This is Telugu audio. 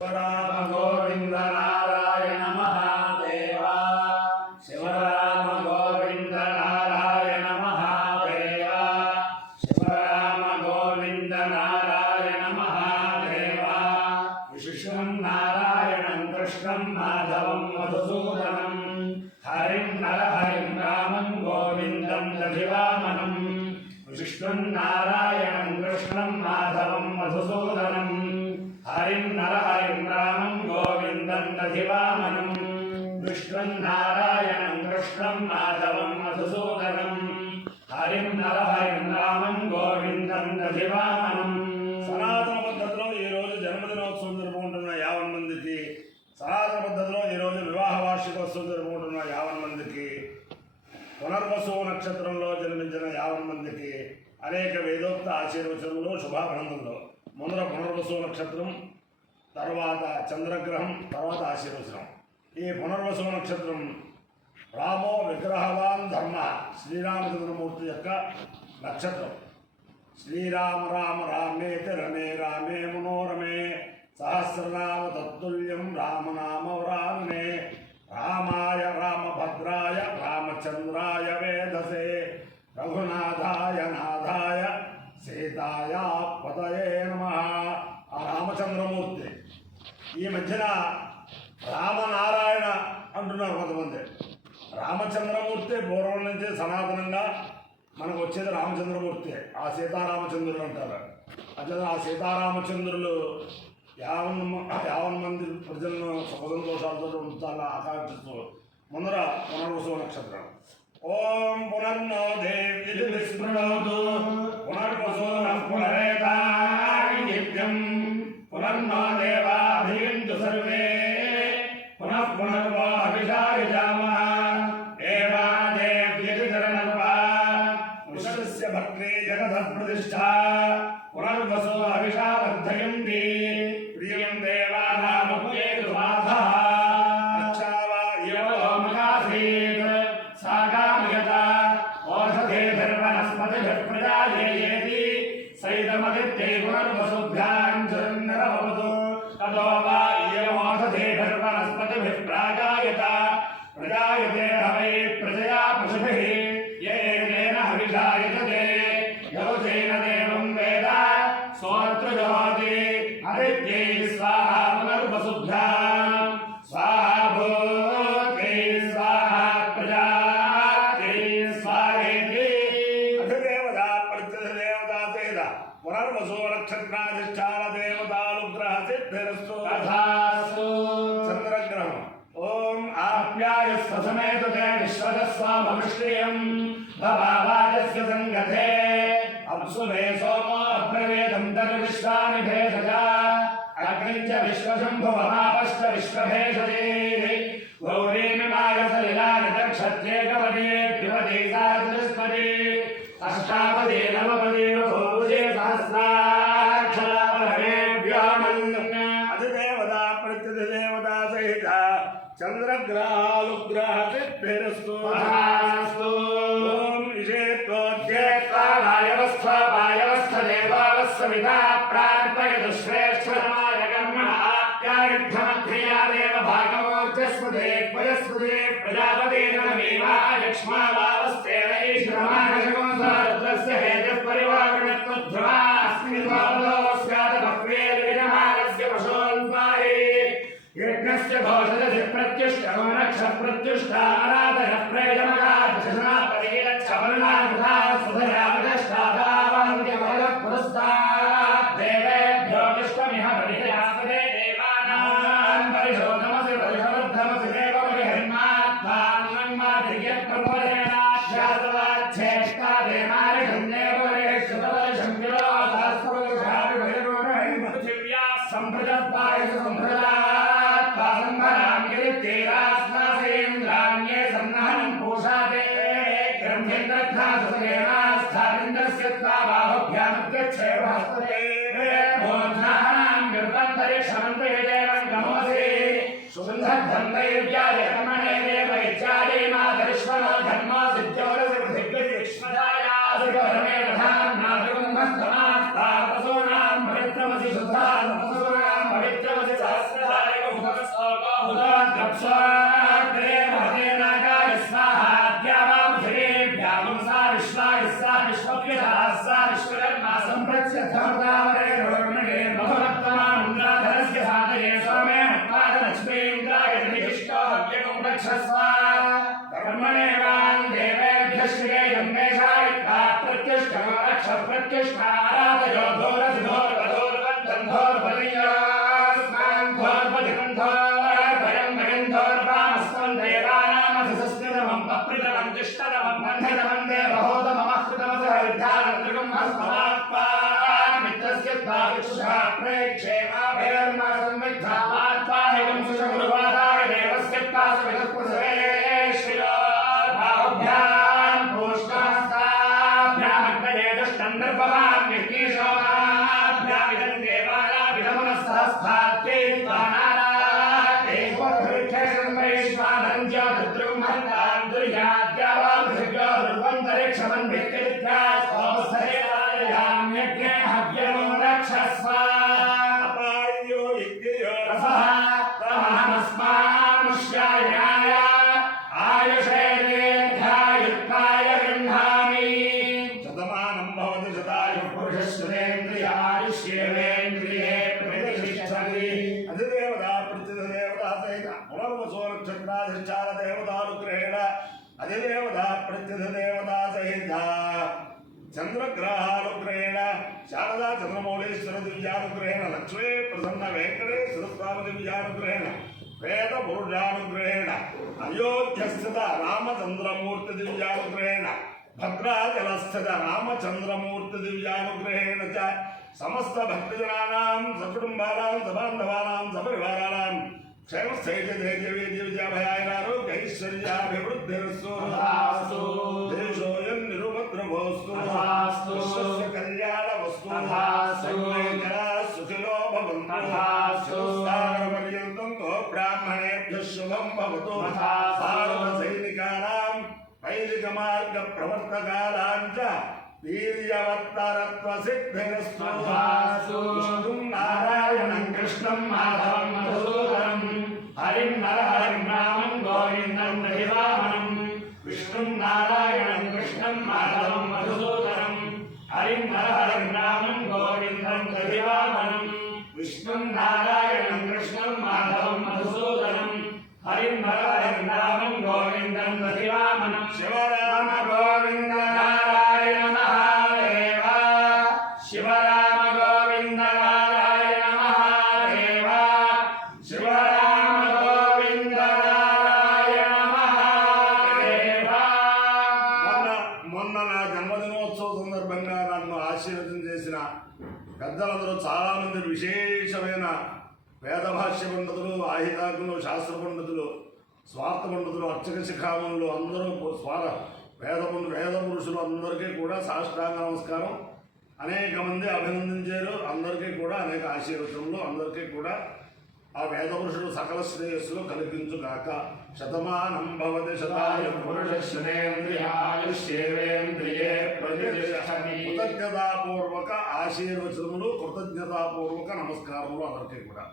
शिवराम गोविंद नारायण महादेवा शिवराम गोविंद नारायण महादेवा शिवराम गोविंद नारायण महादेवा विशिष्टं नारायणं कृष्णं माधवं मधुसूदनं हरिं नरहरिं रामं गोविन्दं दधिवामनं विशिष्टं नारायणं कृष्णं माधवं मधुसूदनं हरिं नरहरिं रामं गोविन्दं दधिवामनं विष्णुं नारायणं कृष्णं माधवं मधुसूदनं हरिं नरहरिं रामं गोविन्दं दधिवामनं సనాతన పద్ధతిలో ఈ రోజు జన్మదినోత్సవం జరుపుకుంటున్న 50 మందికి సనాతన పద్ధతిలో ఈ రోజు వివాహ వార్షికోత్సవం జరుపుకుంటున్న 50 మందికి పునర్వసు నక్షత్రంలో జన్మించిన 50 మందికి అనేక వేదోక్త ఆశీర్వచనలు శుభాభినందనలు. ముందర పునర్వసు నక్షత్రం, తర్వాత చంద్రగ్రహం, తర్వాత ఆశీర్వచనం. ఈ పునర్వసు నక్షత్రం రామో విగ్రహవాన్ ధర్మ శ్రీరామచంద్రమూర్తి యొక్క నక్షత్రం. శ్రీరామ రామ రామేతి రమే రామే మనోరమే సహస్రనామ తత్తుల్యం రామనామ వరాననే రామాయ రామభద్రాయ రామచంద్రాయ వేదసే రఘునాథాయ నాథాయ సీతాయ పతయే నమః. ఆ రామచంద్రమూర్తి ఈ మధ్యన రామనారాయణ అంటున్నారు కొంతమంది. రామచంద్రమూర్తి పూర్వం నుంచి సనాతనంగా మనకు వచ్చేది రామచంద్రమూర్తి. ఆ సీతారామచంద్రులు అంటారు. అట్లా ఆ సీతారామచంద్రులు 50 మంది ప్రజలను సుఖ సంతోషాలతో ఉంచాలని ఆకాంక్షిస్తూ ముందర పునర్వసు నక్షత్రం. ఓం పునర్నో దేవి విస్మృణోతు పునర్వసు పునరేతాని నిత్యం పునర్నో దేవాభియంతు సర్వే పునః పునర్వో అభిషాయుజామః భక్తి జగత్ ప్రతిష్ఠా పునర్వసు అభిషావర్ధయంతి ప్రియం దేవానామప్యేతు వాధః అక్షావా యోమకాసీత్ సాగామయత ఓషధేభిర్వనస్పతిభిః ప్రజాయేతి సైతమదిత్యై పునర్వసుభ్యాం చంద్రభవతు తతో వా యోమోషధేభిర్వనస్పతిభిః ప్రాజాయత ప్రజాయతే హవై ప్రజయా పశుభిః येन हविषायते योजेन देवं वेद सोऽत्रजोति अदित्यै स्वाहा पुनर्वसुभ्यां स्वाहा भूत्यै स्वाहा प्रजात्यै स्वाहेति अधिदेवता प्रत्यधिदेवता तेन पुनर्वसु नक्षत्राधिष्ठान देवतानुग्रह सिद्धिरस्तु तथास्तु. चन्द्रग्रहम्. ओम आप्यायस्व समेत ते विश्वदस्वामवृष्टियम् भवावाजस्य संगते अप्सुभे सोमो अब्रवेदं तर्विश्वानि भेषजा अग्निञ्च विश्वशम्भुवमापश्च विश्वभेषजे गौरीमिमाय सलिलानि तक्षत्येकपदे द्विपदे सहस्रस्पदे अष्टापदे नवपदे भूजे सहस्राक्षरा परमेभ्योऽनन्दन् अधिदेवता प्रत्यधिदेवता सहित चन्द्रग्रहानुग्रह सिद्धिरस्तु. देवावस्सविता प्रार्पयतु श्रेष्ठतमाय कर्मण आप्यायुद्धमध्या देव भागमोर्जस्पदे वयस्पदे प्रजापते नममेवा यक्ष्मावावस्तेन ईश्वरमानशकोऽसारुद्रस्य हेतः परिवारणत्वध्रुवा अस्मिन् भावतो स्यात् भक्वेर्विजमानस्य पशोन्पाहि यज्ञस्य घोषदसि प्रत्युष्टो नक्षप्रत्युष्टा अराधनः प्रेजमगात् शशनापतिरक्षवर्णाकृता सुधया प्रतिष्ठादावान्त्यमलः पुरस्तात् देवेभ्यो विष्टमिह परिहयासदे देवानां परिशोधमसि परिशोद्धमसि देवपरिहन्मात्मान्मन्माधिर्यत्प्रमोदेनाश्यासवाच्छेष्टा देमारिषन्देवरेष्युतवरिशङ्किलो सहस्रवृषाभिभैरोरहिं पृथिव्याः सम्भृतपायस सम्भृतात् पासम्भरां गिरित्यैरास्नासेन्द्राण्ये सन्नहनं पूषाते ग्रन्थेन्द्रघ्नासुतेनास्थानिन्द्रस्य बाहुभ्यामुद्गच्छेव हस्तते मोध्नाहनां गिर्तन्तरिक्षमन्त्रे देवं गमोऽसि सुगन्धद्धन्वैर्व्याजकर्मणे देव इत्यादि मातरिष्वनो धर्मसिद्ध्योरसि पृथिव्यतिक्ष्मदायासि परमे प्रधानं नादृगुम्भस्तमास्तापसूनां पवित्रमसि शुद्धां पवित्रमसि सहस्र చంద్రగ్రహానుగ్రహేణ శారదా చంద్రమౌళేశ్వర దివ్యానుగ్రహేణ లక్ష్మీ ప్రసన్న వెంకటేశ్వర స్వామి దివ్యానుగ్రహేణ వేద పురుషానుగ్రహేణ అయోధ్యస్థిత రామచంద్రమూర్తి దివ్యానుగ్రహేణ భద్రాచలస్థిత రామచంద్రమూర్తి దివ్యానుగ్రహేణ చ సమస్త భక్తజనానాం సకుటుంబానాం సబాంధవానాం సపరివారాణాం క్షేమస్థైర్యధైర్యవేద్య విద్యాభయారోగ్యైశ్వర్యాభివృద్ధిరస్తు దేశోయం నిరుపద్రవోస్తు విశ్వస్య కళ్యాణవస్తు సర్వే జనాః సుఖినో భవంతు పర్యంతం గో బ్రాహ్మణేభ్యః శుభం భవతు భారతసైనికానాం వైదిక మార్గ ప్రవర్తకానాం చ వీర్యవత్తరత్వ సిద్ధిరస్తు విష్ణుం నారాయణం కృష్ణం మాధవం మధుసూదనం హరిం నరహరిం రామం గోవిందం దైవామనం విష్ణుం నారాయణం కృష్ణం మాధవం మధుసూదనం హరిం నరహరిం రామం గోవిందం దైవామనం విష్ణుం నారాయణం కృష్ణం మాధవం మధుసూదనం హరిం నరహరిం రామం గోవిందం దైవామనం శివరామ గోవింద నారాయణ మహాదేవ శివరామ గోవింద నారాయణ మహాదేవ శివరామ గోవింద నారాయణ మహాదేవ. మొన్న నా జన్మదినోత్సవ సందర్భంగా నన్ను ఆశీర్వదం చేసిన పెద్దలందరూ చాలా మంది విశేషమైన వేద భాష్య పండితులు, ఆహితాకులు, శాస్త్ర పండితులు, స్వార్థ పండితులు, అర్చక శిఖామణులు అందరూ వేద పురుషులు అందరికీ కూడా సాష్టాంగ నమస్కారం. అనేక మంది అభినందించారు. అందరికీ కూడా అనేక ఆశీర్వచనలు. అందరికీ కూడా ఆ వేద పురుషుడు సకల శ్రేయస్సులు కల్పించుగాక. శతమానం భవతి శతాయు పురుషేంద్రియాయుష్యేంద్రియే ప్రతిష్టతి. కృతజ్ఞతాపూర్వక ఆశీర్వచనములు, కృతజ్ఞతాపూర్వక నమస్కారములు అందరికీ కూడా.